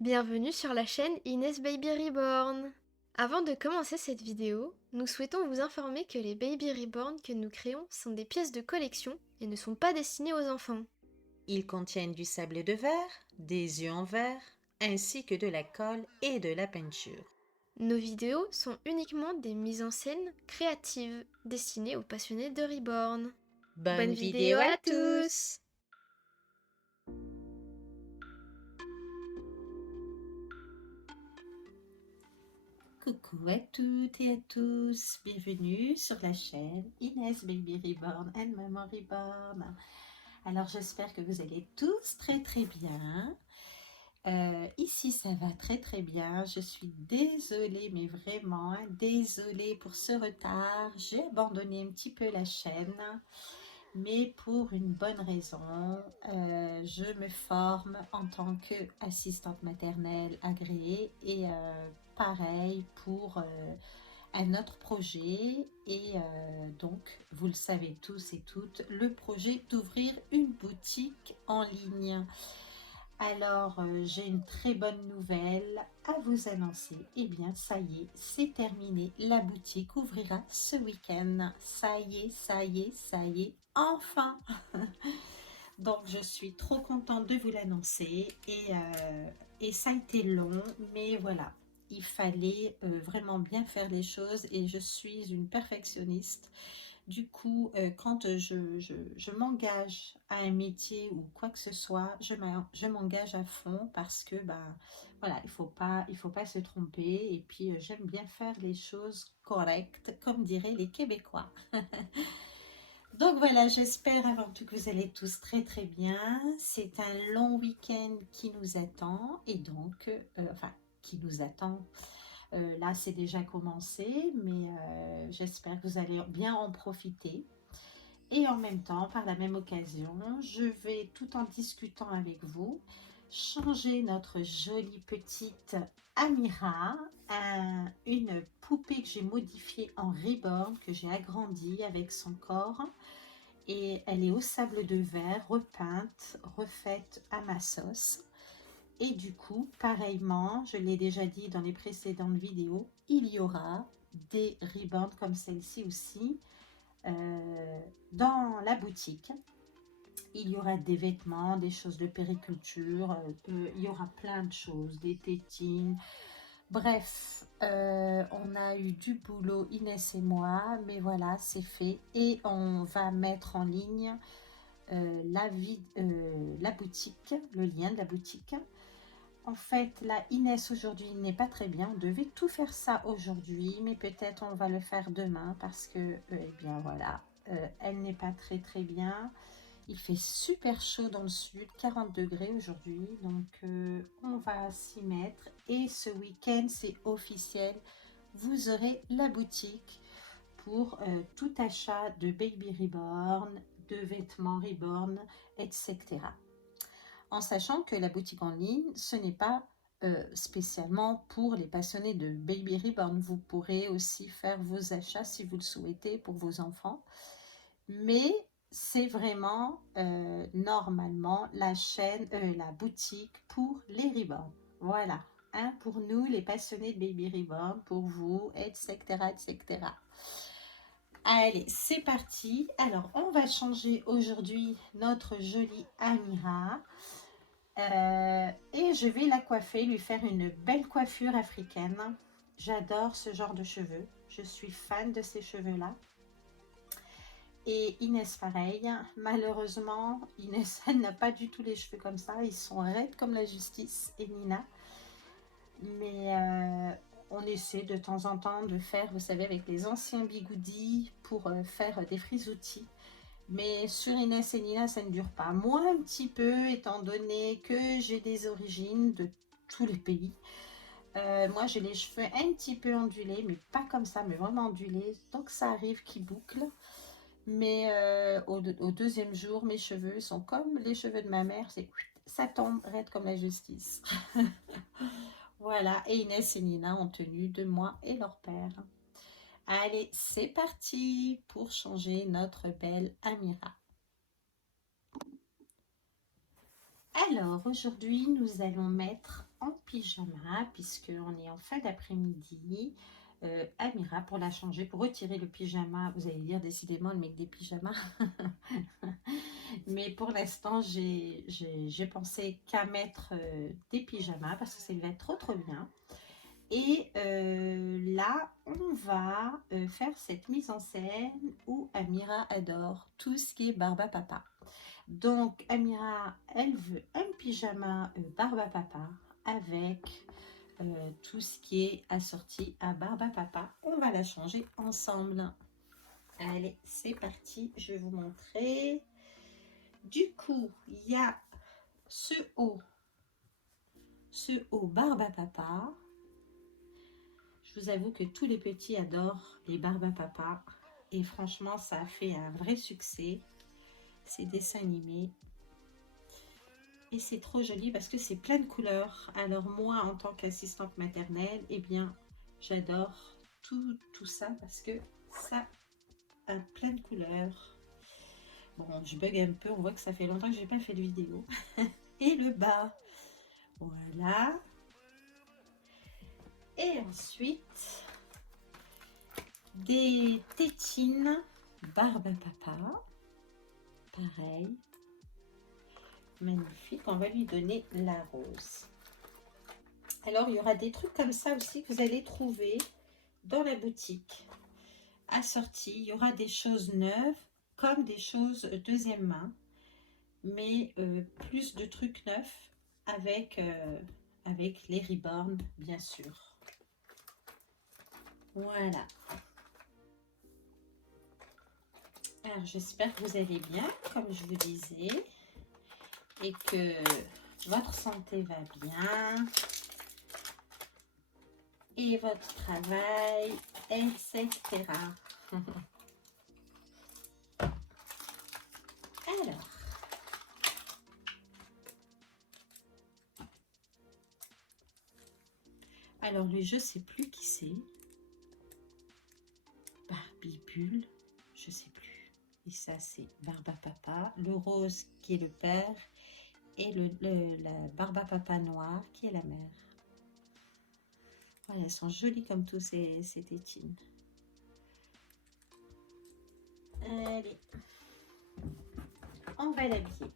Bienvenue sur la chaîne Inès Baby Reborn. Avant de commencer cette vidéo, nous souhaitons vous informer que les Baby Reborn que nous créons sont des pièces de collection et ne sont pas destinées aux enfants. Ils contiennent du sable de verre, des œufs en verre, ainsi que de la colle et de la peinture. Nos vidéos sont uniquement des mises en scène créatives destinées aux passionnés de Reborn. Bonne Bonne vidéo vidéo à à tous! tous! Coucou à toutes et à tous, bienvenue sur la chaîne Inès Baby Reborn and Maman Reborn. Alors j'espère que vous allez tous très bien. Ici ça va très bien, je suis désolée mais vraiment désolée pour ce retard. J'ai abandonné un petit peu la chaîne mais pour une bonne raison. Je me forme en tant qu'assistante maternelle agréée et pareil pour un autre projet et donc vous le savez tous et toutes, le projet d'ouvrir une boutique en ligne. Alors, j'ai une très bonne nouvelle à vous annoncer. Eh bien, ça y est, c'est terminé. La boutique ouvrira ce week-end. Ça y est, ça y est, ça y est, enfin! Donc, je suis trop contente de vous l'annoncer et ça a été long, mais voilà. Il fallait vraiment bien faire les choses et je suis une perfectionniste. Du coup, quand je m'engage à un métier ou quoi que ce soit, je m'engage à fond parce que, bah, voilà, il faut pas se tromper. Et puis, j'aime bien faire les choses correctes, comme diraient les Québécois. Donc voilà, j'espère avant tout que vous allez tous très bien. C'est un long week-end qui nous attend et donc, enfin, qui nous attend. Là, c'est déjà commencé, mais j'espère que vous allez bien en profiter. Et en même temps, par la même occasion, je vais, tout en discutant avec vous, changer notre jolie petite Amira, une poupée que j'ai modifiée en reborn, que j'ai agrandie avec son corps. Et elle est au sable de verre, repeinte, refaite à ma sauce. Et du coup, pareillement, je l'ai déjà dit dans les précédentes vidéos, il y aura des ribbons comme celle-ci aussi dans la boutique. Il y aura des vêtements, des choses de périculture, il y aura plein de choses, des tétines. Bref, on a eu du boulot, Inès et moi, mais voilà, c'est fait. Et on va mettre en ligne la boutique, le lien de la boutique. En fait, la Inès aujourd'hui n'est pas très bien. On devait tout faire ça aujourd'hui, mais peut-être on va le faire demain parce que, eh bien voilà, elle n'est pas très bien. Il fait super chaud dans le sud, 40 degrés aujourd'hui, donc on va s'y mettre. Et ce week-end, c'est officiel, vous aurez la boutique pour tout achat de baby reborn, de vêtements reborn, etc. En sachant que la boutique en ligne, ce n'est pas spécialement pour les passionnés de baby reborn. Vous pourrez aussi faire vos achats si vous le souhaitez pour vos enfants. Mais c'est vraiment normalement la boutique pour les reborn. Voilà, hein, pour nous les passionnés de baby reborn, pour vous, etc. etc. Allez, c'est parti. Alors, on va changer aujourd'hui notre jolie Amira. Et je vais la coiffer, lui faire une belle coiffure africaine. J'adore ce genre de cheveux. Je suis fan de ces cheveux-là. Et Inès, pareil. Malheureusement, Inès, elle n'a pas du tout les cheveux comme ça. Ils sont raides comme la justice. Et Nina. Mais on essaie de temps en temps de faire, vous savez, avec les anciens bigoudis pour faire des frisoutis. Mais sur Inès et Nina, ça ne dure pas. Moi, un petit peu, étant donné que j'ai des origines de tous les pays. Moi, j'ai les cheveux un petit peu ondulés, mais pas comme ça, mais vraiment ondulés. Donc, ça arrive qu'ils bouclent. Mais au deuxième jour, mes cheveux sont comme les cheveux de ma mère. Ça tombe raide comme la justice. Voilà, et Inès et Nina ont tenu de moi et leur père. Allez, c'est parti pour changer notre belle Amira. Alors, aujourd'hui, nous allons mettre en pyjama, puisqu'on est en fin d'après-midi. Amira, pour la changer, pour retirer le pyjama, vous allez dire décidément le mec des pyjamas. Mais pour l'instant, j'ai pensé qu'à mettre des pyjamas parce que ça lui va être trop trop bien. Et là, on va faire cette mise en scène où Amira adore tout ce qui est Barbapapa. Donc, Amira, elle veut un pyjama Barbapapa avec tout ce qui est assorti à Barbapapa. On va la changer ensemble. Allez, c'est parti. Je vais vous montrer. Du coup, il y a ce haut Barbapapa. Je vous avoue que tous les petits adorent les Barbapapa. Et franchement, ça a fait un vrai succès. Ces dessins animés. Et c'est trop joli parce que c'est plein de couleurs. Alors moi, en tant qu'assistante maternelle, eh bien, j'adore tout ça parce que ça a plein de couleurs. Bon, je bug un peu. On voit que ça fait longtemps que j'ai pas fait de vidéo. Et le bas. Voilà. Et ensuite, des tétines Barbapapa. Pareil. Magnifique. On va lui donner la rose. Alors, il y aura des trucs comme ça aussi que vous allez trouver dans la boutique. Assortis. Il y aura des choses neuves comme des choses deuxième main. Mais plus de trucs neufs avec les Reborn, bien sûr. Voilà. Alors, j'espère que vous allez bien, comme je vous disais, et que votre santé va bien, et votre travail, etc. Alors lui, je sais plus qui c'est. Barbie Bulle, je sais plus. Et ça, c'est Barbapapa. Le rose qui est le père et la Barbapapa noire qui est la mère. Voilà, elles sont jolies comme tous ces tétines. Allez, on va l'habiller.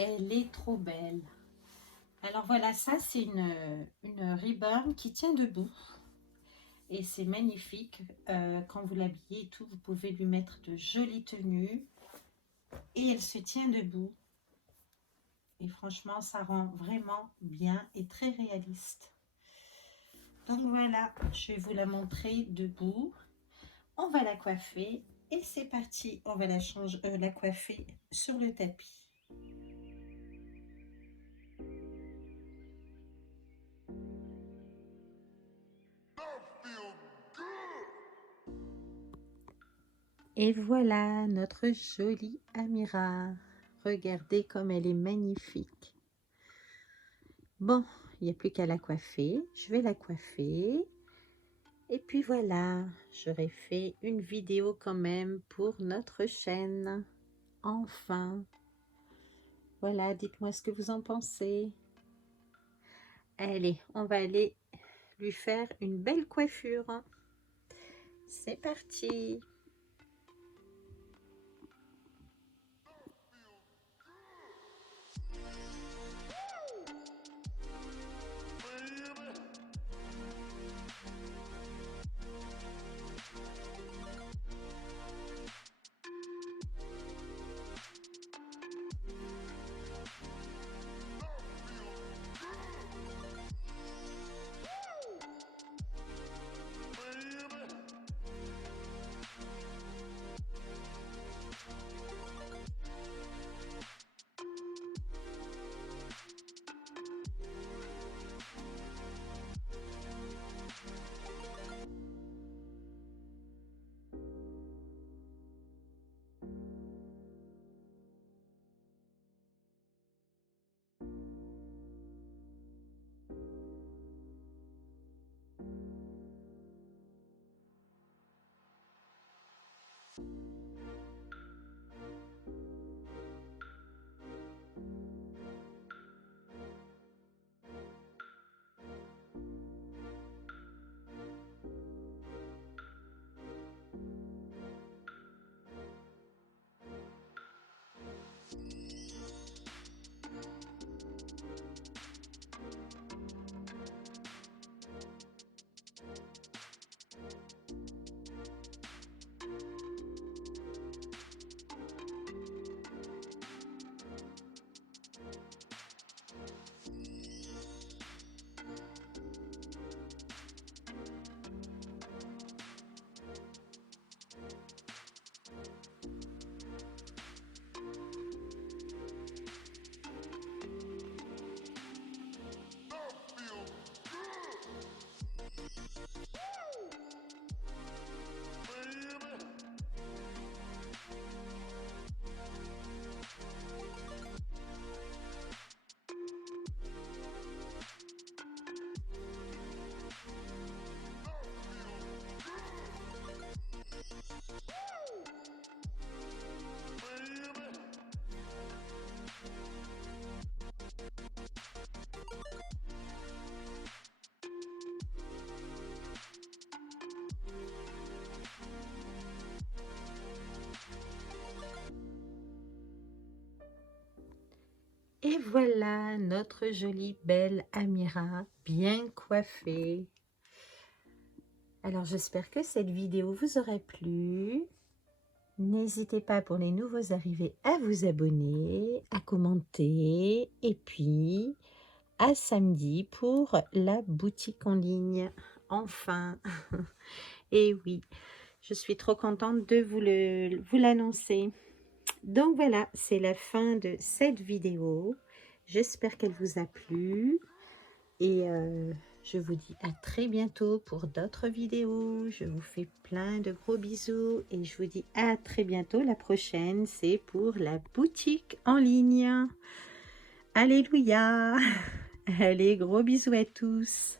Elle est trop belle. Alors voilà, ça c'est une Reborn qui tient debout. Et c'est magnifique. Quand vous l'habillez et tout, vous pouvez lui mettre de jolies tenues. Et elle se tient debout. Et franchement, ça rend vraiment bien et très réaliste. Donc voilà, je vais vous la montrer debout. on va la coiffer et c'est parti, on va la coiffer sur le tapis. Et voilà notre jolie Amira. Regardez comme elle est magnifique. Bon, il n'y a plus qu'à la coiffer. Je vais la coiffer. Et puis voilà, j'aurais fait une vidéo quand même pour notre chaîne. Enfin. Voilà, dites-moi ce que vous en pensez. Allez, on va aller lui faire une belle coiffure. C'est parti. Et voilà notre jolie belle Amira, bien coiffée. Alors j'espère que cette vidéo vous aura plu. N'hésitez pas pour les nouveaux arrivés à vous abonner, à commenter et puis à samedi pour la boutique en ligne. Enfin, et oui, je suis trop contente de vous l'annoncer. Donc voilà, c'est la fin de cette vidéo. J'espère qu'elle vous a plu et je vous dis à très bientôt pour d'autres vidéos. Je vous fais plein de gros bisous et je vous dis à très bientôt. La prochaine, c'est pour la boutique en ligne. Alléluia! Allez, gros bisous à tous!